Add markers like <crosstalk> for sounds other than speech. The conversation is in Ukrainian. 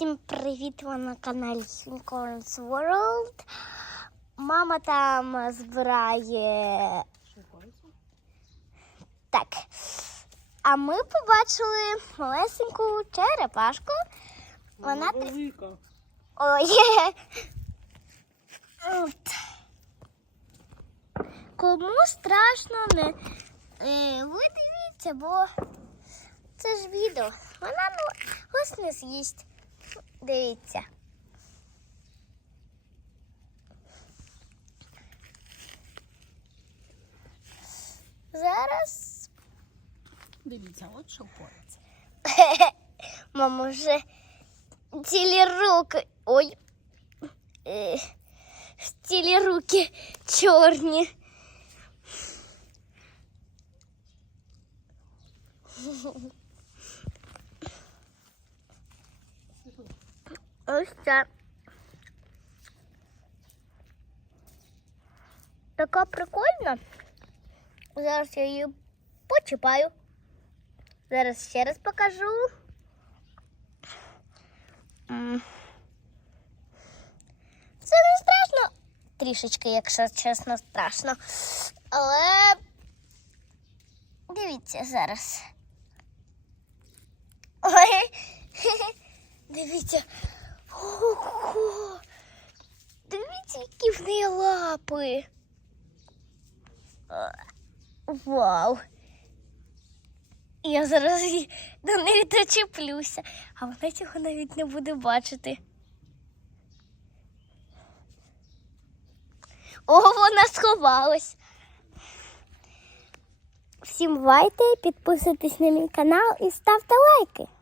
Всім привіт! Ви на каналі Unicorns World. Мама там збирає. Так. А ми побачили малесеньку черепашку. Вона. Ой. От. Кому страшно не е, ви дивіться, бо це ж відео. Вона ну, вас не з'їсть. Дивіться. Зараз Дивіться, от що коїться. <laughs> мама вже цілі руки. Ой. Е, цілі руки чорні. <laughs> Ось це. Така прикольна. Зараз я її почіпаю. Зараз ще раз покажу. Це не страшно. Трішечки, якщо чесно, страшно. Але дивіться зараз. <laughs> Ой. <laughs> Дивіться. Ого. Дивіться, які в неї лапи. Вау. Я зараз до неї дочеплюся, а вона цього навіть не буде бачити. О, вона сховалась. Всім бувайте, підписуйтесь на мій канал і ставте лайки.